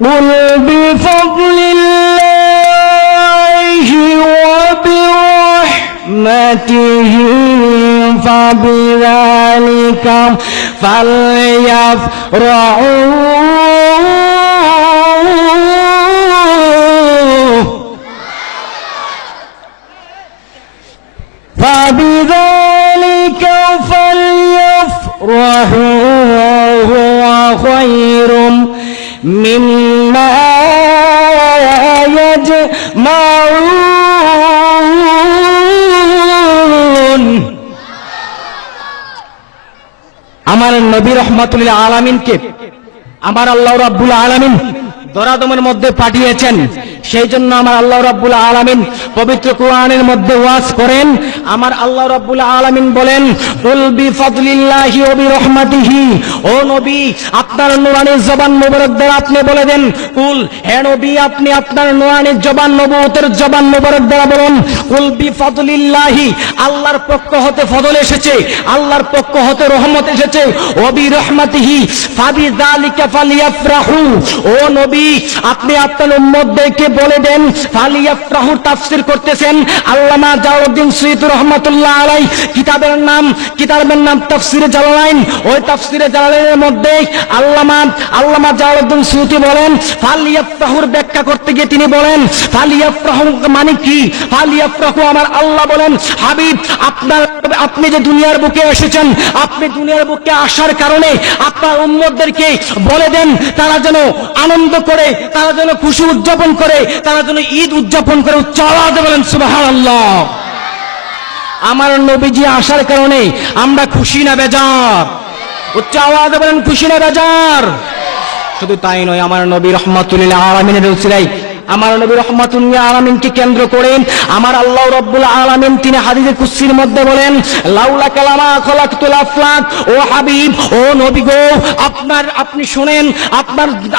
قل بفضل الله وبرحمته فبذلك فليفرحوا هو خير مما يجمعون আমার নবী রাহমাতুল লিল আলামিনকে আমার আল্লাহ রাব্বুল আলামিন দরাদমের মধ্যে পাঠিয়েছেন। সেই জন্য আমার আল্লাহ রাব্বুল আলামিন পবিত্র কোরআনের মধ্যে ওয়াজ করেন। আমার আল্লাহ রাব্বুল আলামিন বলেন, কুল বিফাদলিল্লাহি ওয়া বিরহমাতিহি, ও নবী আপনার নূরানী জবান মোবারক দ্বারা আপনি বলে দেন, কুল, হে নবী আপনি আপনার নূরানী জবান নবুয়তের জবান মোবারক দ্বারা বলুন, কুল বিফাদলিল্লাহি, আল্লাহর পক্ষ হতে ফজল এসেছে, আল্লাহর পক্ষ হতে রহমত এসেছে, ওয়া বিরহমাতিহি ফাবিযালিকা ফালিয়াফরাহু, ও নবী আপনি আপনার উম্মতদেরকে বলে দেন, ফালিয়াফরাহু তাফসীর করতেছেন আল্লামা জালালউদ্দিন সুয়ুতী রাহমাতুল্লাহ আলাইহি, কিতাবের নাম তাফসীরে জালালাইন। ওই তাফসীরে জালালাইনের মধ্যে আল্লামা জালালউদ্দিন সুয়ুতী বলেন, ফালিয়াফরাহুর ব্যাখ্যা করতে গিয়ে তিনি বলেন, ফালিয়াফরাহু মানে কি? ফালিয়াফরাহু আমার আল্লাহ বলেন, হাবিব আপনি যে দুনিয়ার বুকে এসেছেন, আপনি দুনিয়ার বুকে আসার কারণে আপনার উম্মতদেরকে বলে দেন তারা যেন আনন্দ করে, তারা যেন খুশি উদযাপন করে, তারা যেন ঈদ উদযাপন করে। উচ্চ আওয়াজে বলেন সুবহানাল্লাহ। আমার নবীজি আসার কারণে আমরা খুশি না বেজার? উচ্চ আওয়াজে বলেন খুশি না বেজার? শুধু তাই নয়, আমার নবী রাহমাতুল লিল আলামিনের উসিলায়, আমার নবী রাহমাতুল লিল আলামিনকে কেন্দ্র করে আমার আল্লাহ রাব্বুল আলামিন তিনি হাদিসে কুদসির মধ্যে বলেন, লাউলা কালামা খলাকতুল আফলাক, ও হাবিব, ও নবী গো, আপনি শুনেন,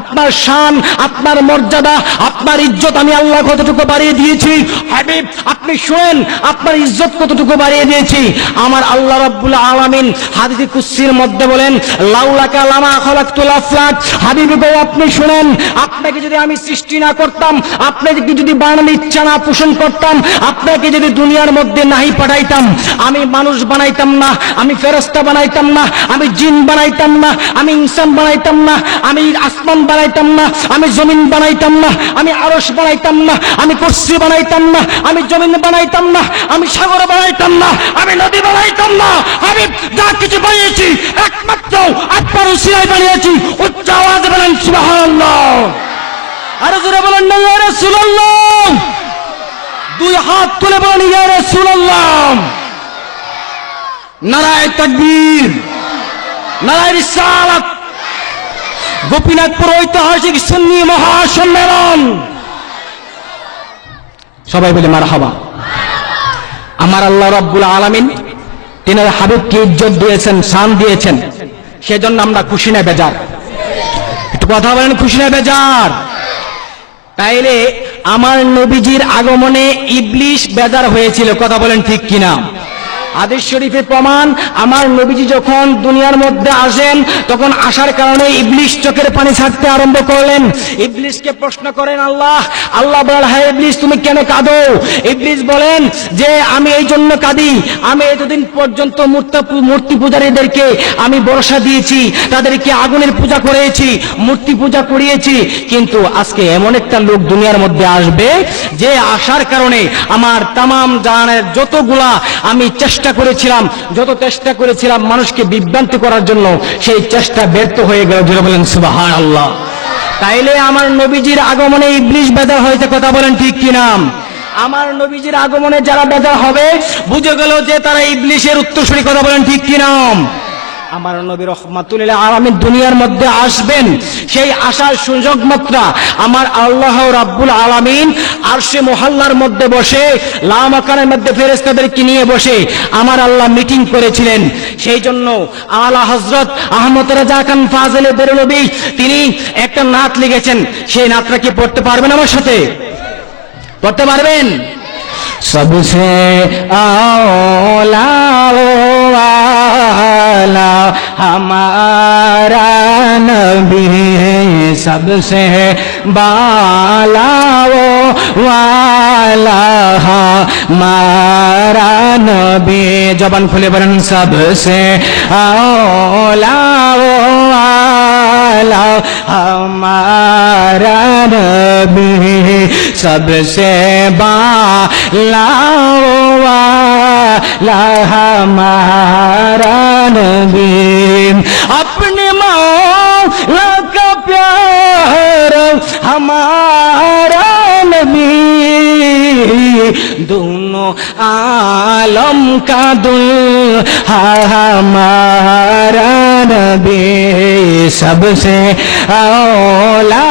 আপনার শান, আপনার মর্যাদা, আপনার ইজ্জত আমি আল্লাহ কতটুকু বাড়িয়ে দিয়েছি। হাবিব আপনি শুনেন, আপনার ইজ্জত কতটুকু বাড়িয়ে দিয়েছি। আমার আল্লাহ রাব্বুল আলামিন হাদিসে কুদসির মধ্যে বলেন, লাউলা কালামা খলাকতুল আফলাক, হাবিব গো আপনি শুনেন, আপনাকে যদি আমি সৃষ্টি না করতাম, আপনাকে যদি বানানোর ইচ্ছা না পোষণ করতাম, আপনাকে যদি দুনিয়ার মধ্যে নাহি পাঠাইতাম, আমি মানুষ বানাইতাম না, আমি ফেরেশতা বানাইতাম না, আমি জিন বানাইতাম না, আমি ইনসান বানাইতাম না, আমি আসমান বানাইতাম না, আমি জমিন বানাইতাম না, আমি আরশ বানাইতাম না, আমি কুরসি বানাইতাম না, আমি জমিন বানাইতাম না, আমি সাগর বানাইতাম না, আমি নদী বানাইতাম না। আমি যা কিছু বানিয়েছি একমাত্র আপনার উসিলায় বানিয়েছি। উচ্চ আওয়াজে বলেন সুবহানাল্লাহ। আরে জোরে বলেন না ইয়া রাসূলুল্লাহ। দুই হাত তুলে বলেন ইয়া রাসূলুল্লাহ। নারায়ে তাকবীর, নারায়ে রিসালাত। গোপীনাথপুর ঐতিহাসিক সুন্নি মহাসম্মেলন, সবাই বলে মারহাবা। আমার আল্লাহ রাব্বুল আলামিন তিনার হাবিবকে ইজ্জত দিয়েছেন, শান দিয়েছেন, সেজন্য আমরা খুশি না বেজার? একটু কথা বলেন খুশি না বেজার? তাইলে আমার নবীজির আগমনে ইবলিশ বেজার হয়েছিল, কথা বলেন ঠিক কিনা? হাদিস শরীফে প্রমাণ, আমার নবীজি যখন দুনিয়ার মধ্যে আসেন তখন আসার কারণে ইবলিশ চোখের পানি ছাড়তে আরম্ভ করলেন। ইবলিশকে প্রশ্ন করেন আল্লাহ বলেন, হে ইবলিশ তুমি কেন কাঁদো? ইবলিশ বলেন যে আমি এই জন্য কাঁদি, আমি এতদিন পর্যন্ত মূর্তি পূজারীদেরকে আমি ভরসা দিয়েছি, তাদেরকে আগুনের পূজা করিয়েছি, মূর্তি পূজা করিয়েছি, কিন্তু আজকে এমন একটা লোক দুনিয়ার মধ্যে আসবে যে আসার কারণে আমার তামাম জানের যতগুলা আমি চেষ্টা করেছিলাম মানুষকে বিভ্রান্তি করার জন্য, সেই চেষ্টা ব্যর্থ হয়ে গেল। যারা বলেন সুবহানাল্লাহ। তাইলে আমার নবীজির আগমনে ইবলিশ বেজার হয়েছে, কথা বলেন ঠিক কিনা? আমার নবীজির আগমনে যারা বেজার হবে বুঝে গেল যে তারা ইবলিশের উত্তরসূরি, কথা বলেন ঠিক কিনা? আমার নবী রাহমাতুল লিল আলামিন দুনিয়ার মধ্যে আসবেন, সেই আসার সুযোগ মাত্র আমার আল্লাহ রাব্বুল আলামিন আরশে মুহাল্লার মধ্যে বসে, লামাকানের মধ্যে ফেরেশতাদেরকে নিয়ে বসে আমার আল্লাহ মিটিং করেছিলেন। সেই জন্য আলা হযরত আহমদ রাজা খান ফাজিলে বেরলভী তিনি একটা নাত লিখেছেন, সেই নাতটা কি পড়তে পারবেন আমার সাথে? পড়তে পারবেন? सबसे आला वाला हमारा नबी सबसे बाला वो वाला हमारा नबी जबान खुले बरन सबसे औला वो वाला हमारा नबी सबसे बाला वो वाला हमारा नबी अपने मौला का प्यार हमारा नबी दोनों आलम का दुल्हा हमारा नबी सबसे औला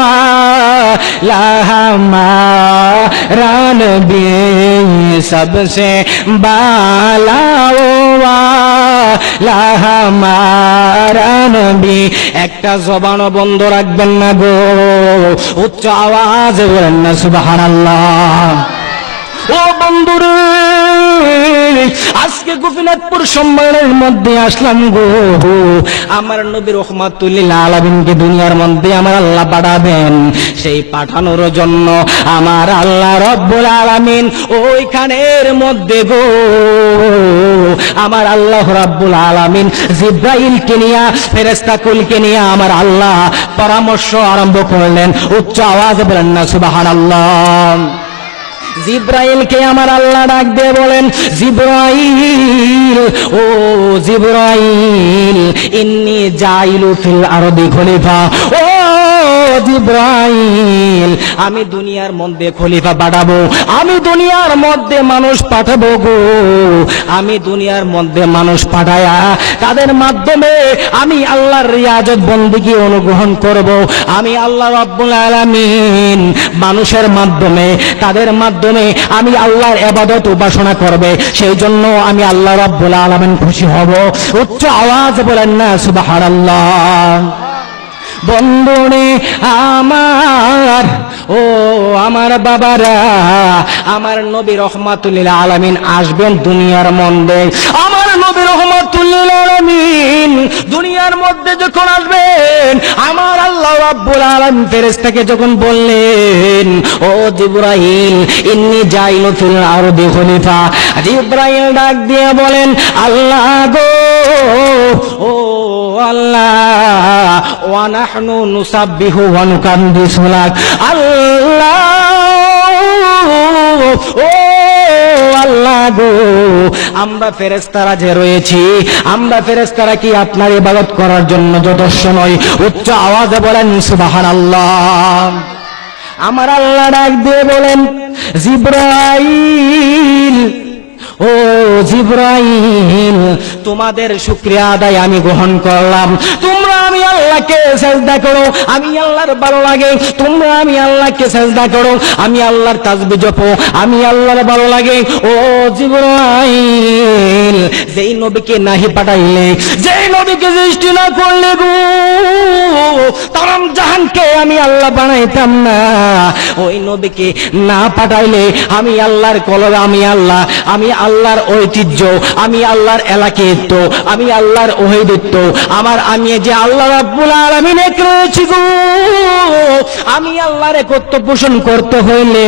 वाला हमारा नबी सबसे बाला वाला हमारा नबी একটা জবানও বন্ধ রাখবেন না গো উচ্চ আওয়াজে বলেন না সুবহানাল্লাহ ও বন্ধুরে আজকে গোপীনাথপুর সম্মেলনের মধ্যে আসলাম গো আমার নবী রহমাতুল লিল আলামিনকে দুনিয়ার মধ্যে আমার আল্লাহ পাঠাবেন সেই পাঠানোর জন্য আমার আল্লাহ রব্বুল আলামিন ওইখানের মধ্যে গো আমার আল্লাহ রব্বুল আলামিন জিব্রাইলকে নিয়ে ফেরেশতা কুলকে নিয়ে আমার আল্লাহ পরামর্শ আরম্ভ করলেন উচ্চ আওয়াজে বলেন না সুবহানাল্লাহ জিব্রাইলকে আমার আল্লাহ ডাক দিয়ে বলেন জিব্রাইল ও জিব্রাইল ইন্নী জাইলু ফিল আরদি খলিফা ও জিব্রাইল আমি দুনিয়ার মধ্যে খলিফা পাঠাবো আমি দুনিয়ার মধ্যে মানুষ পাঠাবো গো আমি দুনিয়ার মধ্যে মানুষ পাঠায়া তাদের মাধ্যমে আমি আল্লাহর রিয়াজত বন্দেগী অনুগ্রহণ করব আমি আল্লাহ রাব্বুল আলামিন মানুষের মাধ্যমে তাদের মাধ্যমে আমি আল্লাহর ইবাদত উপাসনা করবে সেই জন্য আমি আল্লাহ রাব্বুল আলামিন খুশি হব উচ্চ আওয়াজ বলেন না সুবহানাল্লাহ বন্ধুরে আমার ও আমার বাবারা আমার নবী রহমাতুল লিল আলামিন আসবেন দুনিয়ার মধ্যে আমার নবী রহমাতুল লিল আলামিন দুনিয়ার মধ্যে যখন আসবেন আমার আল্লাহ রাব্বুল আলামিন ফেরেশতাকে যখন বললেন ও জিব্রাইল ইন্নী জাইলু ফিল আরদি খলিফা জিব্রাইল ডাক দিয়ে বলেন আল্লাহ গো ও আল্লাহ ওয়া নাহনু নুসাব্বিহু ওয়া নুকাদ্দিসু লাক আল্লাহ ও আল্লাহ গো আমরা ফেরেশতারা যে রয়েছি আমরা ফেরেশতারা কি আপনার ইবাদত করার জন্য যথেষ্ট নয় উচ্চ আওয়াজে বলেন সুবহানাল্লাহ আমার আল্লাহ ডাক দিয়ে বলেন জিব্রাইল ও জিব্রাইল তোমাদের শুকরিয়া আদায় আমি গ্রহণ করলাম তোমরা আমি আল্লাহকে সিজদা করো আমি আল্লাহর ভালো লাগে তোমরা আমি আল্লাহকে সিজদা করো আমি আল্লাহর তাসবিহ জপো আমি আল্লাহর ভালো লাগে ও জিব্রাইল যেই নবীকে নাহি পাঠাইলে যেই নবীকে সৃষ্টি না করলে গো তাম জাহানকে আমি আল্লাহ বানাইতাম না ওই নবীকে না পাঠাইলে আমি আল্লাহর কলবে আমি আল্লাহর ঐতিহ্য আমি আল্লাহর এলাকিত্ব আমি আল্লাহর ওহিদত্ব আমার আমি যে আল্লাহ রাব্বুল আলামিন এক রয়েছি গো আমি আল্লাহর একত্ব পোষণ করতে হইলে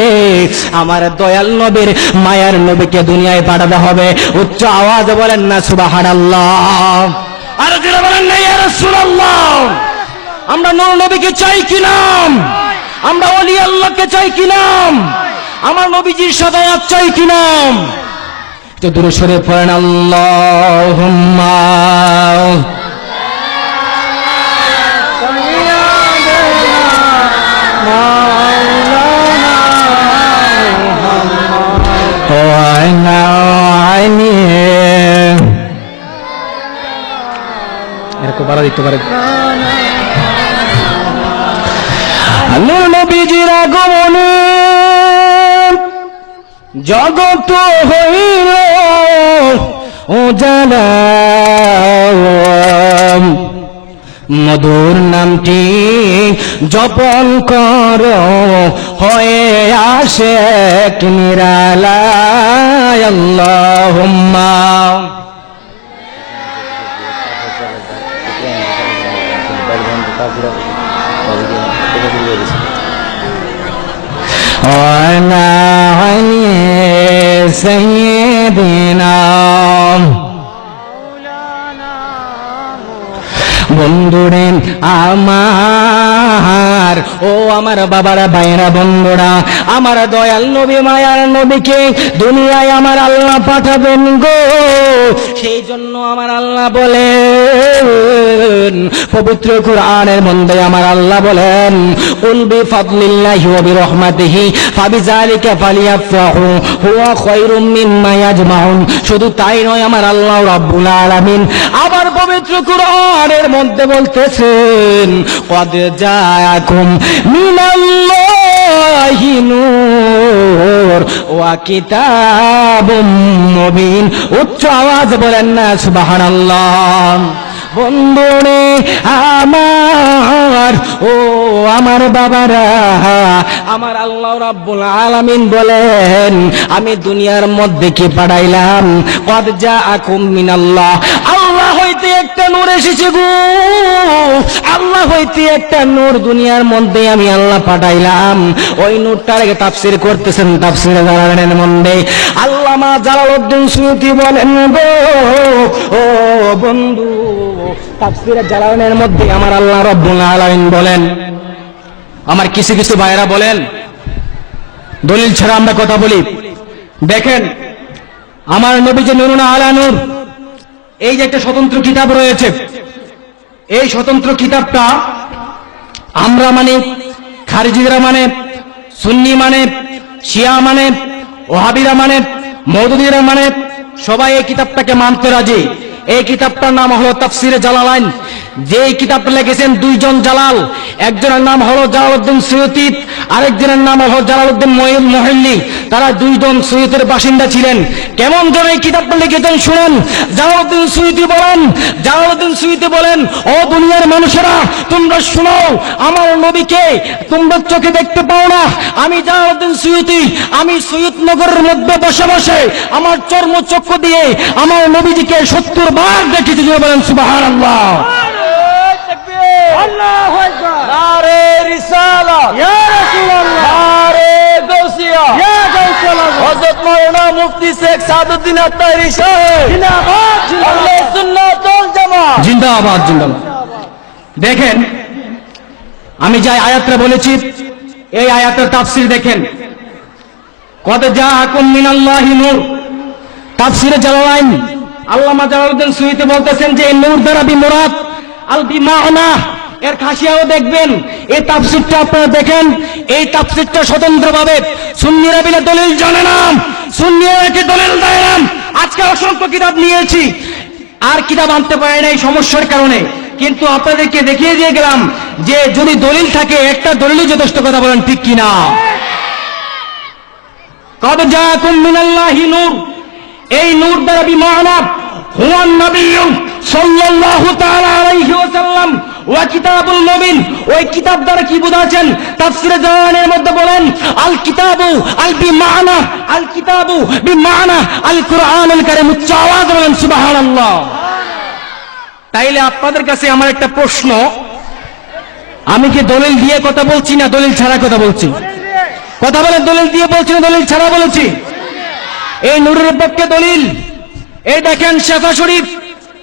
আমার দয়াল নবীর মায়ার নবীকে দুনিয়ায় পাঠাতে হবে উচ্চ আওয়াজে বলেন না সুবহানাল্লাহ আর যারা বলেন না ইয়া রাসূলুল্লাহ আমরা নূর নবীকে চাই কি নাম আমরা ওলি আল্লাহকে চাই কি নাম আমার নবীজির সাদায়াত চাই কি নাম তো দূরে সরে পড়েন আল্লাহুম্মা এরকম বাড়া দিতে পারে আল্লাহর নবীজির আগমনে জগৎ হইল উজালা মধুর নামটি জপন কর হয়ে আসে এক নিরালায় আল্লাহুম্মা وعلى علي سيدنا বন্ধুরে আমার, ও আমার বাবারা ভাইরা বন্ধুরা, আমার দয়াল নবী মায়ার নবীকে দুনিয়ায় আমার আল্লাহ পাঠাবেন গো। সেই জন্য আমার আল্লাহ বলেন পবিত্র কুরআনের মধ্যে, আমার আল্লাহ বলেন কুল বিফাদলিল্লাহি ওয়া বিরহমাতিহি ফাবিযালিকা ফালিয়াফরাহু হুয়া খায়রুম মিম্মা ইয়াজমাউন। শুধু তাই নয়, আমার আল্লাহ রাব্বুল আলামিন আবার পবিত্র কুরআনের মধ্যে বলতেছেন কদ জাআকুম মিনাল্লাহি নূর ওয়া কিতাবুম মুবিন। উচ্চ আওয়াজ বলেন না সুবহানাল্লাহ। বন্ধুরে আমার, ও আমার বাবারা, আমার আল্লাহ রাব্বুল আলামিন বলেন আমি দুনিয়ার মধ্যে কি পাঠাইলাম? কদ জাআকুম মিনাল্লাহ, আল্লাহ হইতে একটা নূর এসেছে গো। আল্লাহ হইতে একটা নূর দুনিয়ার মধ্যে আমি আল্লাহ পাঠাইলাম। ওই নূরটার তাফসীর করতেছেন তাফসীরে জালালাইনের মধ্যে আল্লামা জালালউদ্দিন সুয়ুতী বলেন গো, ও বন্ধু, তাফসীরে জালালাইনের মধ্যে আমার আল্লাহ রাব্বুল আলামিন বলেন, আমার কিছু কিছু ভাইরা বলেন দলিল ছাড়া আমরা কথা বলি। দেখেন আমার নবী যে নূরুন আলা নূর, এই যে একটা স্বতন্ত্র কিতাব রয়েছে, এই স্বতন্ত্র কিতাবটা আমরা মানে, খারিজিরা মানে, সুন্নি মানে, শিয়া মানে, ওহাবিরা মানে, মওদুদিরা মানে, সবাই এই কিতাবটাকে মানতে রাজি। এই কিতাবটার নাম হলো তাফসীরে জালালাইন। যে কিতাবটা লিখেছেন দুইজন জালাল, একজনের নাম হলো জালালউদ্দিন সুয়ুতী, আরেকজনের নাম হলো জালালউদ্দিন মুহিল্লি। তারা দুইজন সুয়ুতের বাসিন্দা ছিলেন। কেমন জন এই কিতাবটা লিখেছেন শুনেন। জালালউদ্দিন সুয়ুতী বলেন, ও দুনিয়ার মানুষেরা তোমরা শুনো, আমার নবীকে তোমরা চোখে দেখতে পাও না। আমি জালালউদ্দিন সুয়ুতী, আমি সৈয়দনগরের মধ্যে বসে বসে আমার চর্মচক্ষু দিয়ে আমার নবীজিকে 70 বার দেখেছি। বলেন সুবহানাল্লাহ। আল্লাহু আকবার। নারে রিসালাত, ইয়া রাসূলুল্লাহ, নারে গাউসিয়া, ইয়া গাউসুল্লাহ। হযরত মাওলানা মুফতি শেখ সাদউদ্দিন আত্তারি সাহেব জিন্দাবাদ, আহলে সুন্নাত ওয়াল জামাত জিন্দাবাদ, জিন্দাবাদ। দেখেন আমি যে আয়াতটা বলেছি, এই আয়াতের তাফসীর দেখেন। কদ জাআকুম মিনাল্লাহি নূর, তাফসীরে জালালাইন আল্লামা জালালউদ্দিন সুয়ুতী বলতেছেন যে এই নূর দ্বারা বিমুরাদ আল বিমানা, এর খাসিয়াও দেখবেন। এই তাফসীরটা আপনারা দেখেন, এই তাফসীরটা স্বতন্ত্রভাবে সুন্নিরা বিনা দলিল জানে না, সুন্নিরাকে দলিল দেয় না। আজকে অসংখ্য কিতাব নিয়েছি, আর কিতাব আনতে পারে না এই সমস্যার কারণে, কিন্তু আপনাদেরকে দেখিয়ে দিয়ে গেলাম যে যদি দলিল থাকে একটা দলিলই যথেষ্ট। কথা বলেন ঠিক কিনা? কদ জাআকুম মিনাল্লাহি নূর, এই নূর দ্বারা বিমানা হুয়ান নাবিয়্যু সাল্লাল্লাহু তাআলা আলাইহি ওয়াসাল্লাম ওয়া কিতাবুল মুবিন। ওই কিতাব দ্বারা কি বোঝাচ্ছেন? তাফসীরে জালালাইনের মধ্যে বলেন আল কিতাবু আল বিমানা, আল কিতাবু বিমানা আল কুরআনুল কারীম। উচ্চ আওয়াজ বলেন সুবহানাল্লাহ। তাইলে আপনাদের কাছে আমার একটা প্রশ্ন, আমি কি দলিল দিয়ে কথা বলছি না দলিল ছাড়া কথা বলছি? কথা বলেন, দলিল দিয়ে বলছি না দলিল ছাড়া বলেছি? এই নূরের পক্ষে দলিল, এই দেখেন শেফা শরীফ